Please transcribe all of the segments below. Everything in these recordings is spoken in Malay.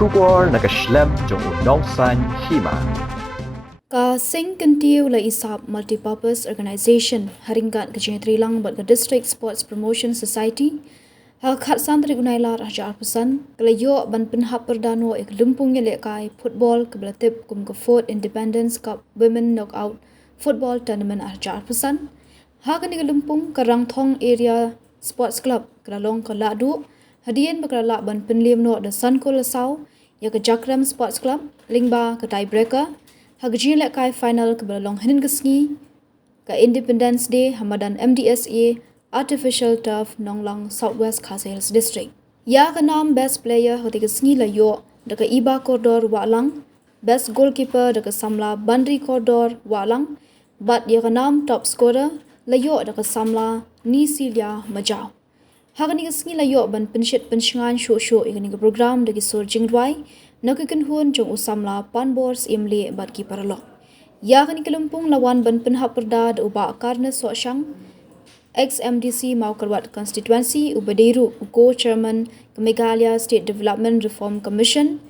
Shubor nakaslem jong unong san Hima. Ka sing kentiu la isap multipurpose organization haringkat ke lang buat ke district sports promotion society hal khat santri unailar raja arpusan kelayo ban penhap perdano ek lumpung lekai football kebelatip kum ke Fort Independence Cup Women Knockout Football Tournament raja arpusan ha kan ke lumpung ke Rangthong area sports club kelalong ke ladu hadian bakala ban Pynliem no the sun ko lasau ya ke Jakrem sports club Lyngba ke tiebreaker Hagji lekai final ke belalong hinin kesngi ke Independence Day Hamadan MDSA Artificial Turf Nonglang Southwest Khasi Hills District. Ya ke nam best player hoti kesngi la yo deka Iba Koridor Walang, best goalkeeper deka Samla Bandri Koridor Walang, bat ya ke nam top scorer la yo deka Samla Nisilia Majau. Hagani kesngi la yo ban pensyit pensyangan show ikani ke program deki Sur Jingdwai Nakikan hun jong usamla panbors imli bat ki paralok. Ya kani kelumpung lawan ban penhap perda da uba karna sosyang XMDC mau kerwat constituency ubadiru uko chairman ke Meghalaya State Development Reform Commission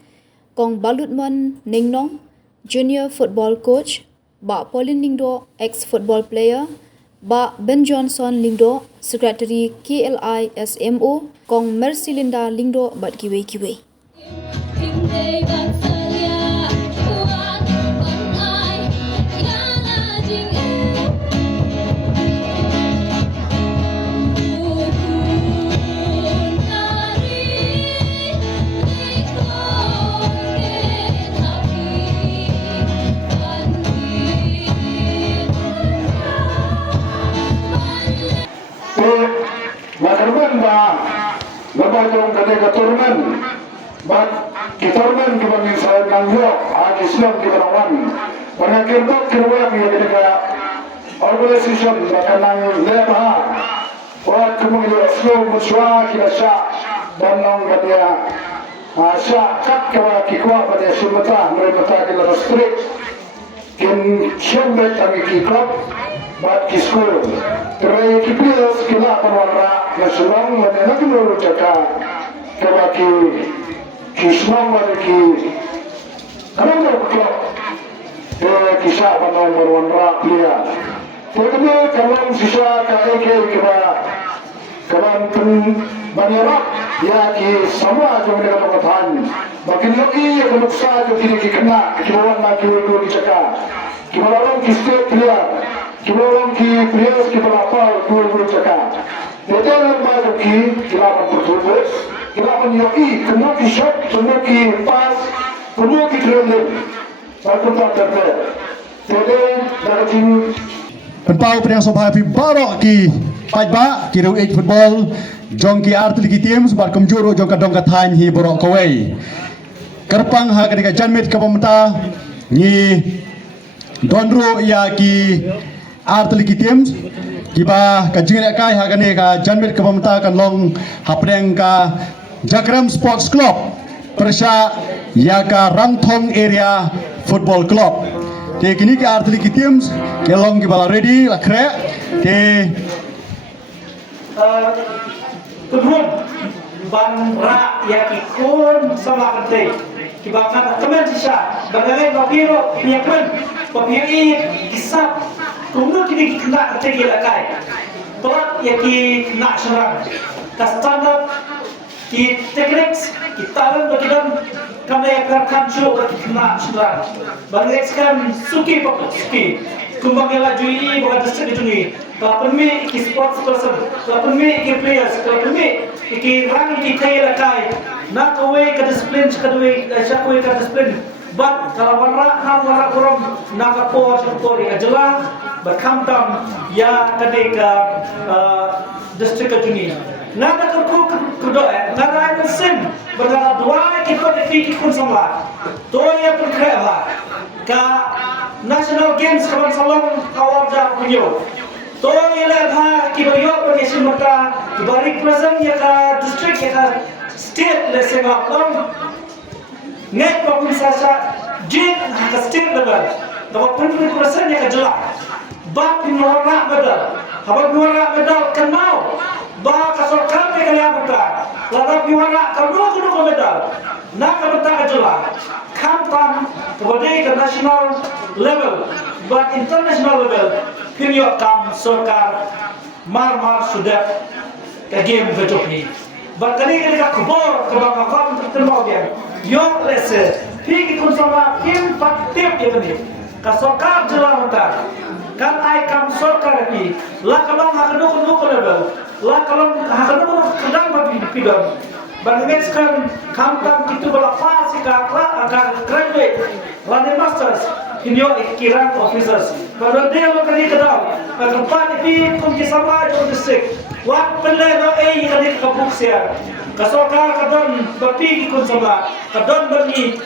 kong Balutman Ningnong junior football coach ba Pauline Lingdo ex football player ba Ben Johnson Lingdo secretary KLI SMO kong Mercy Linda Lingdo bat kiwe. Jakrem Labajong kadang keturunan bat keturunan kebangin saya nangyo Islam kebangwan pengakhir dok kerwang yang kedua organisation bakanang leba buat kemudian Islam muswa kita dan nong kadia syak kat kawa kikwa pada sumata mereka kita district kin syambet kami kiklub bat kiskul terai kipilus kila penwarna nasional mana lagi menurut jaka kawaki kismang lagi kalau klub kisah panang berwarna dia terkena kalau sisa KK kita kawan pun banyak ya ki semua jom dengan katakan makin lagi kalau sahaja tidak kena kibawan lagi dulu jaka kibawan kisah dia kibawan ki players kibalapa dulu jaka betul macam ki kilapan bertulis kilapan yogi kena ki shot kena ki pass kena ki dribbling satu tak terbaik jadi dari penpau priang sobha pi barok ki pajba ki reu football jong ki artil ki team bar komjoro jong ka dong ka than hi borok kowei kerpang ha ka janmet ka pamta ni donro ya ki artil ki team ki ba ka jingre kai ha ka ne ka janmet ka pamta kan long hapreng ka Jakrem Sports Club persya ya ka Rangthong area football club te kini ki artil ki team ke long ki bala ready la kre te Kedua, bangsa yang ikut sama kerja, kita teman sisa, bagaimana papiro penyakuan, papiro kisah, kemudian kita kena kerja kita kai, pelat yang kita nak serang, standar, kita teknik, kita tahu bagaimana kami akan kancu kita kena serang, bagaimana sekarang suki, kumbangnya jui bukan district itu ni. Kalau pemi ki sports person, kalau pemi ki players, kalau pemi ki rang ki kaya lakai, nak away ke disiplin, sekadui syakui ke disiplin. But kalau warna kurang nak apa syakuri ajalah berkamtam ya ketika district itu ni. Nak kerku kedua, nak ada sen berada dua kita defi kun sama. Dua yang berkerja ka national games kawan salong kawal jah punya. तो ये लगा कि बरियो पर ये सिमटा कि बारी प्रेजेंट ये का डिस्ट्रिक्ट ये का स्टेट लेसे वापम नेट प्रॉब्लम सासा जिन का स्टेट लेवल तो अपन प्रेजेंट ये का जला बाप पिनोरा medal habang piwara medal kenal ba ka सरकार पे गया बता लगा पिवरा करो को medal ना का बता Kampan kepada ke national level, but international level, period kam sorkar mar sudah ke game bejoki. But kali ka kubor ke bang kam tertentu dia. Yok lese, pigi kun sama kim patip ya bani. Ka sorkar jelas mentar. Kan ai kam sorkar ni, la kalong hakanu level, la kalong hakanu kadang babi pidam. Bagaimana kampung itu berapa sih kakak akan graduate, lanjut masters, ini kiran officers. Kalau dia mau kerja kedau, akan pani kum kisah jauh distrik. Waktu Pynliem kerja kabuk siar, kasokar kadon bapi kun sama, kadon bagi.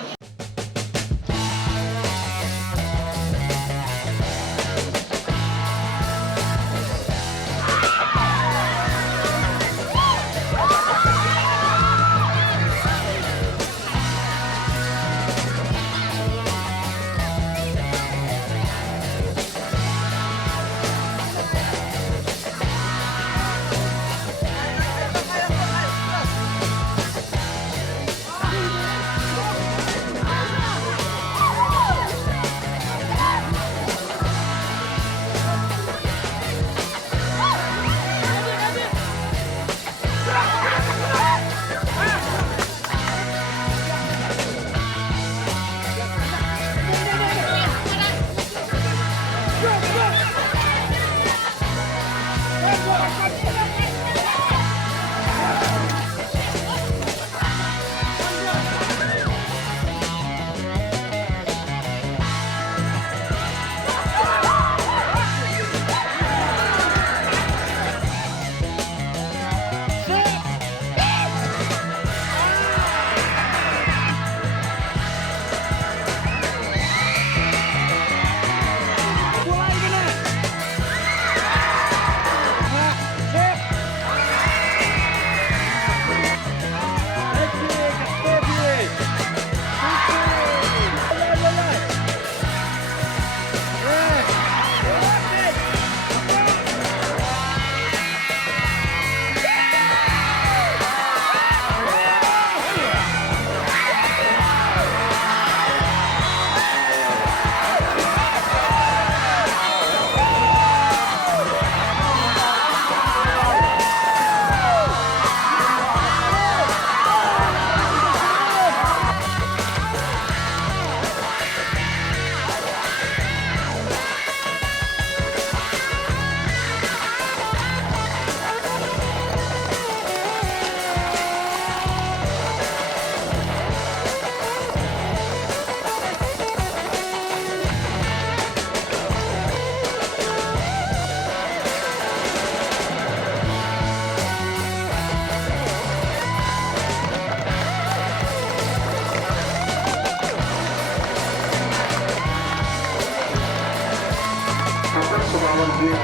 Sumawon din